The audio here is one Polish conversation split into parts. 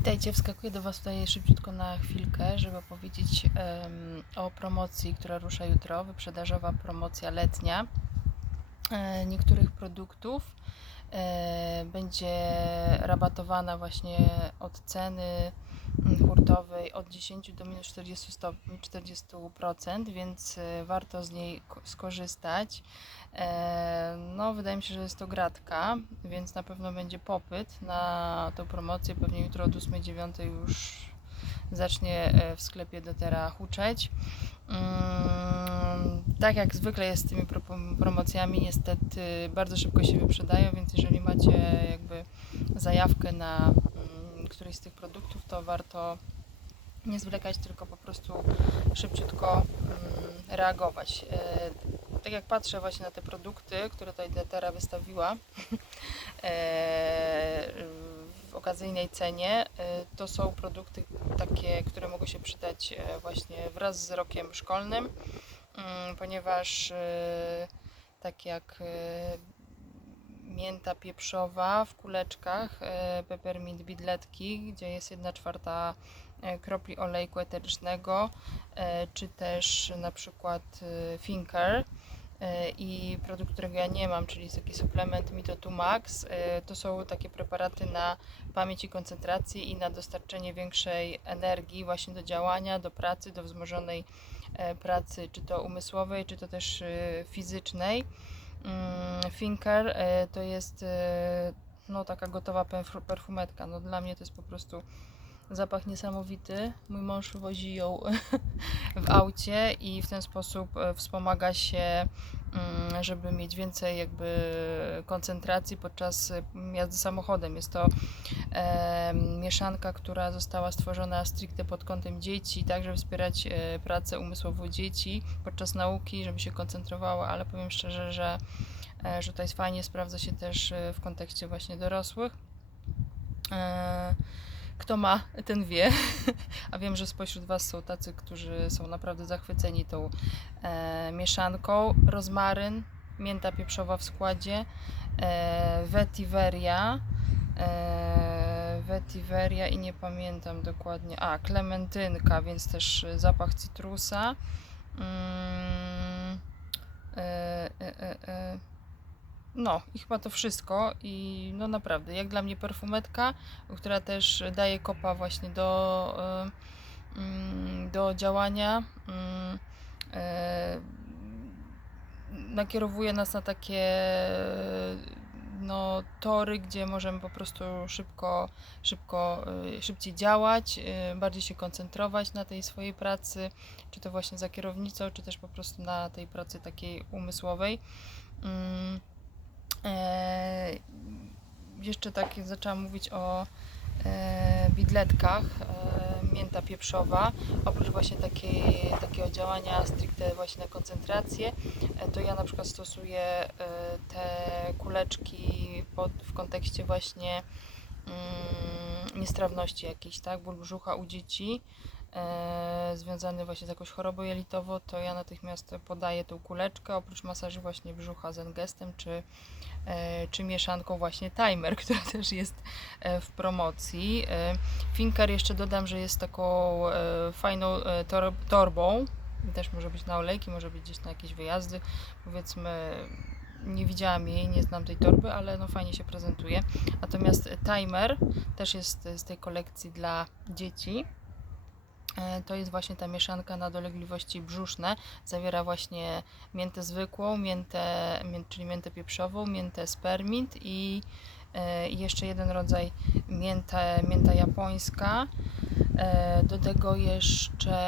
Witajcie, wskakuję do Was tutaj szybciutko na chwilkę, żeby opowiedzieć em, o promocji, która rusza jutro, wyprzedażowa promocja letnia e, niektórych produktów. E, będzie rabatowana właśnie od ceny hurtowej od 10 do minus 40%, stopni, 40% więc e, warto z niej ko- skorzystać. E, No, wydaje mi się, że jest to gratka, więc na pewno będzie popyt na tą promocję. Pewnie jutro od 8-9 już zacznie e, w sklepie Dotera huczeć. Mm, Tak jak zwykle jest z tymi pro- promocjami, niestety bardzo szybko się wyprzedają, więc jeżeli macie jakby zajawkę na mm, któryś z tych produktów, to warto nie zwlekać, tylko po prostu szybciutko mm, reagować. E, Tak jak patrzę właśnie na te produkty, które tutaj Detera wystawiła e, w okazyjnej cenie, e, to są produkty takie, które mogą się przydać właśnie wraz z rokiem szkolnym, mm, ponieważ tak jak mięta pieprzowa w kuleczkach, e, peppermint bidletki, gdzie jest 1 czwarta e, kropli olejku eterycznego, e, czy też na przykład Finker i produkt, którego ja nie mam, czyli taki suplement Mito2 Max, e, to są takie preparaty na pamięć i koncentrację i na dostarczenie większej energii właśnie do działania, do pracy, do wzmożonej pracy, czy to umysłowej, czy to też fizycznej. Mm, Finker e, to jest e, no, taka gotowa perfum- perfumetka. No, dla mnie to jest po prostu zapach niesamowity. Mój mąż wozi ją w aucie i w ten sposób e, wspomaga się, mm, żeby mieć więcej jakby koncentracji podczas e, jazdy samochodem. Jest to e, mieszanka, która została stworzona stricte pod kątem dzieci, tak żeby wspierać e, pracę umysłową dzieci podczas nauki, żeby się koncentrowały, ale powiem szczerze, że, że jest fajnie, sprawdza się też w kontekście właśnie dorosłych. E, Kto ma, ten wie, a wiem, że spośród Was są tacy, którzy są naprawdę zachwyceni tą e, mieszanką. Rozmaryn, mięta pieprzowa w składzie, e, vetiveria, e, vetiveria i nie pamiętam dokładnie, a klementynka, więc też zapach cytrusa. Mm. No i chyba to wszystko i no naprawdę, jak dla mnie perfumetka, która też daje kopa właśnie do, e, mm, do działania. mm, e, nakierowuje nas na takie no, tory, gdzie możemy po prostu szybko, szybko, y, szybciej działać, y, bardziej się koncentrować na tej swojej pracy, czy to właśnie za kierownicą, czy też po prostu na tej pracy takiej umysłowej. Mm, jeszcze tak zaczęłam mówić o e, bidletkach, e, mięta pieprzowa, oprócz właśnie takiej, takiego działania stricte właśnie na koncentrację, e, to ja na przykład stosuję e, te kuleczki pod, w kontekście właśnie mm, niestrawności jakiejś, tak, ból brzucha u dzieci e, związany właśnie z jakąś chorobą jelitową, to ja natychmiast podaję tą kuleczkę, oprócz masaży właśnie brzucha Zengestem, czy, e, czy mieszanką właśnie Timer, która też jest e, w promocji. E, Finker jeszcze dodam, że jest taką e, fajną e, tor torbą, też może być na olejki, może być gdzieś na jakieś wyjazdy, powiedzmy nie widziałam jej, nie znam tej torby, ale no fajnie się prezentuje. Natomiast Timer też jest z tej kolekcji dla dzieci. E, To jest właśnie ta mieszanka na dolegliwości brzuszne. Zawiera właśnie miętę zwykłą, miętę, mię, czyli miętę pieprzową, miętę spermint i, e, jeszcze jeden rodzaj miętę, mięta japońska. E, Do tego jeszcze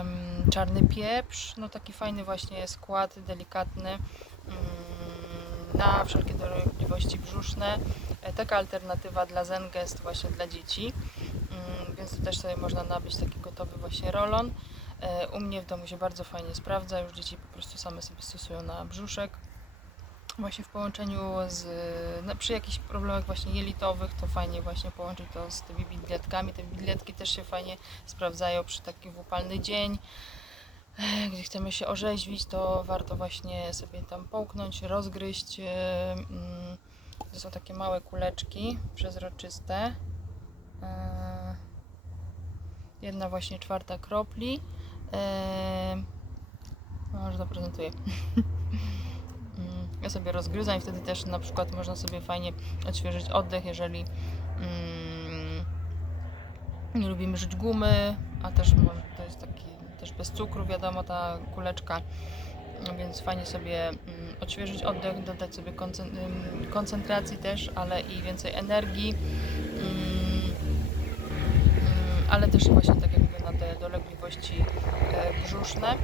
mm, czarny pieprz, no taki fajny właśnie skład, delikatny mm, na wszelkie dolegliwości brzuszne. Taka alternatywa dla Zengest właśnie dla dzieci. Więc też sobie można nabyć taki gotowy właśnie rolon. E, U mnie w domu się bardzo fajnie sprawdza, już dzieci po prostu same sobie stosują na brzuszek. Właśnie w połączeniu z, no, przy jakichś problemach właśnie jelitowych, to fajnie właśnie połączyć to z tymi bidletkami. Te bidletki też się fajnie sprawdzają przy taki upalny dzień, e, gdzie chcemy się orzeźwić, to warto właśnie sobie tam połknąć, rozgryźć. e, mm, To są takie małe kuleczki przezroczyste. Jedna właśnie czwarta kropli. E, może zaprezentuję. Mm, Ja sobie rozgryzam i wtedy też na przykład można sobie fajnie odświeżyć oddech, jeżeli mm, nie lubimy żyć gumy, a też może to jest taki też bez cukru, wiadomo, ta kuleczka, więc fajnie sobie mm, odświeżyć oddech, dodać sobie ym, koncentracji też, ale i więcej energii. Ale też właśnie tak jak mówię na te dolegliwości e, brzuszne.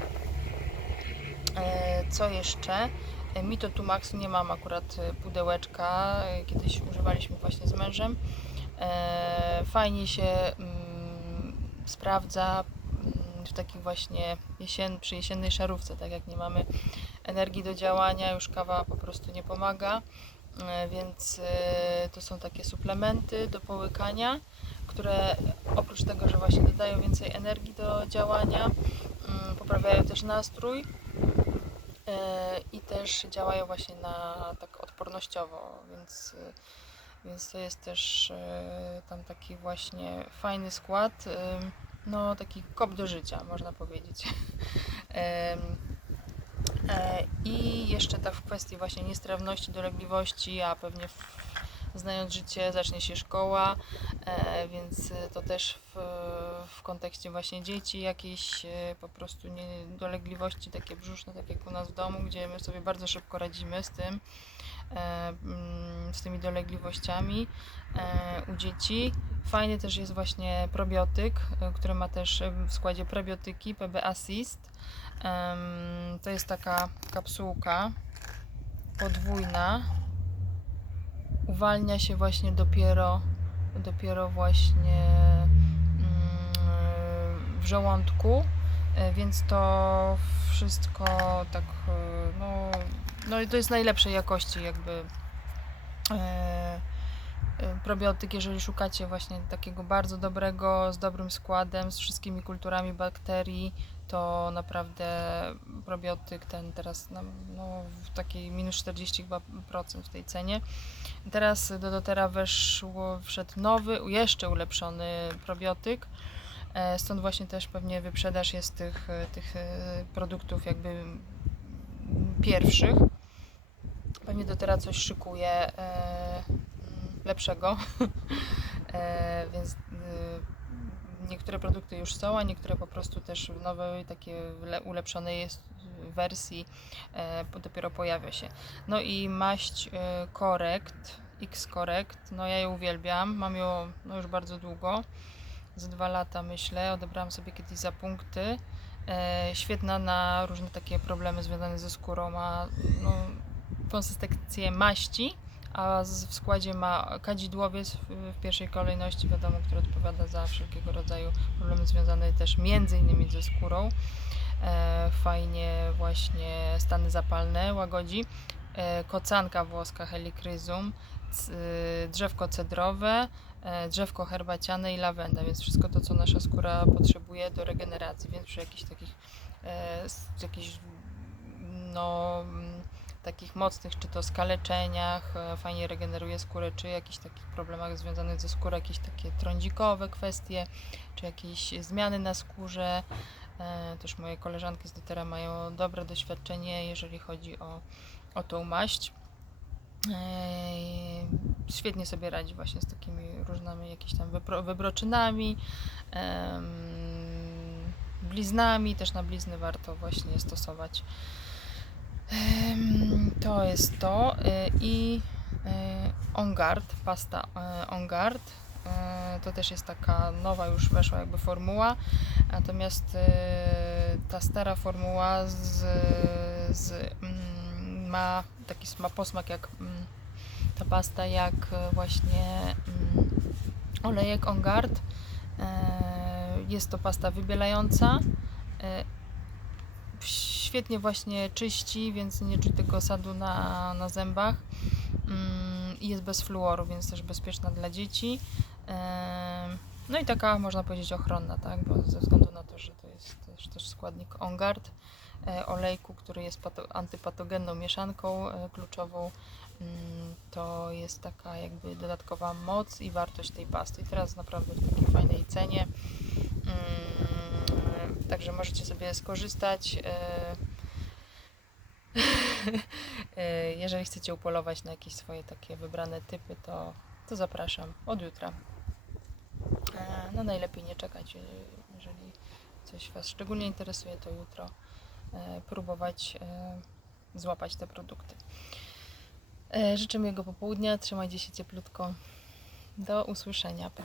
E, Co jeszcze? E, Mito tu Max nie mam akurat pudełeczka. Kiedyś używaliśmy właśnie z mężem. Fajnie się mm, sprawdza mm, w takiej właśnie jesien, przy jesiennej szarówce, tak jak nie mamy energii do działania, już kawa po prostu nie pomaga. Więc to są takie suplementy do połykania, które oprócz tego, że właśnie dodają więcej energii do działania, mm, poprawiają też nastrój e, i też działają właśnie na tak odpornościowo, więc, więc to jest też e, tam taki właśnie fajny skład, e, no taki kop do życia można powiedzieć. I jeszcze tak w kwestii właśnie niestrawności, dolegliwości, a pewnie w, znając życie zacznie się szkoła, e, więc to też w, w kontekście właśnie dzieci jakieś e, po prostu nie, dolegliwości takie brzuszne, tak jak u nas w domu, gdzie my sobie bardzo szybko radzimy z tym, e, mm, z tymi dolegliwościami u dzieci. Fajny też jest właśnie probiotyk, który ma też w składzie prebiotyki PB Assist. To jest taka kapsułka podwójna. Uwalnia się właśnie dopiero, dopiero właśnie mm, w żołądku, e, więc to wszystko tak, e, no, no i to jest najlepszej jakości jakby e, probiotyk, jeżeli szukacie właśnie takiego bardzo dobrego, z dobrym składem, z wszystkimi kulturami bakterii, to naprawdę probiotyk ten teraz no, no, w takiej minus 40 chyba procent w tej cenie. Teraz do dotera weszło, wszedł nowy, jeszcze ulepszony probiotyk. E, Stąd właśnie też pewnie wyprzedaż jest tych, e, tych e, produktów jakby pierwszych. Pewnie do teraz coś szykuje lepszego, e, więc e, niektóre produkty już są, a niektóre po prostu też w nowej, takiej le- ulepszonej jest wersji e, dopiero pojawia się. No i maść Correct, X Correct, no ja ją uwielbiam, mam ją no, już bardzo długo, za dwa lata myślę, odebrałam sobie kiedyś za punkty. E, świetna na różne takie problemy związane ze skórą, ma no, konsystencję maści, a w składzie ma kadzidłowiec w, pierwszej kolejności, wiadomo, który odpowiada za wszelkiego rodzaju problemy związane też między innymi ze skórą. E, fajnie właśnie stany zapalne łagodzi. E, kocanka włoska Helichrysum, c, drzewko cedrowe, e, drzewko herbaciane i lawenda, więc wszystko to, co nasza skóra potrzebuje do regeneracji, więc przy jakichś takich jakichś no takich mocnych, czy to skaleczeniach, e, fajnie regeneruje skórę, czy jakichś takich problemach związanych ze skórą, jakieś takie trądzikowe kwestie, czy jakieś zmiany na skórze. E, Też moje koleżanki z Dotera mają dobre doświadczenie, jeżeli chodzi o, o tą maść. Eee, Świetnie sobie radzi właśnie z takimi różnymi jakimiś tam wypro- wybroczynami, bliznami, też na blizny warto właśnie stosować. To jest to y, i y, On Guard, pasta y, On Guard. Y, To też jest taka nowa już weszła jakby formuła, natomiast ta stara formuła z, z, mm, ma taki ma posmak jak mm, ta pasta jak właśnie mm, olejek On Guard. E, Jest to pasta wybielająca. Świetnie właśnie czyści, więc nie czuć tego sadu na, na zębach. Mm, I jest bez fluoru, więc też bezpieczna dla dzieci. No i taka można powiedzieć ochronna, tak? Bo ze względu na to, że to jest też, też składnik OnGuard e, olejku, który jest pato- antypatogenną mieszanką e, kluczową, mm, to jest taka jakby dodatkowa moc i wartość tej pasty. I teraz naprawdę w takiej fajnej cenie. Także możecie sobie skorzystać. e, e, Jeżeli chcecie upolować na jakieś swoje takie wybrane typy, to, to zapraszam od jutra. E, No najlepiej nie czekać, jeżeli coś Was szczególnie interesuje, to jutro próbować złapać te produkty. Życzę miłego popołudnia, trzymajcie się cieplutko. Do usłyszenia. Pa.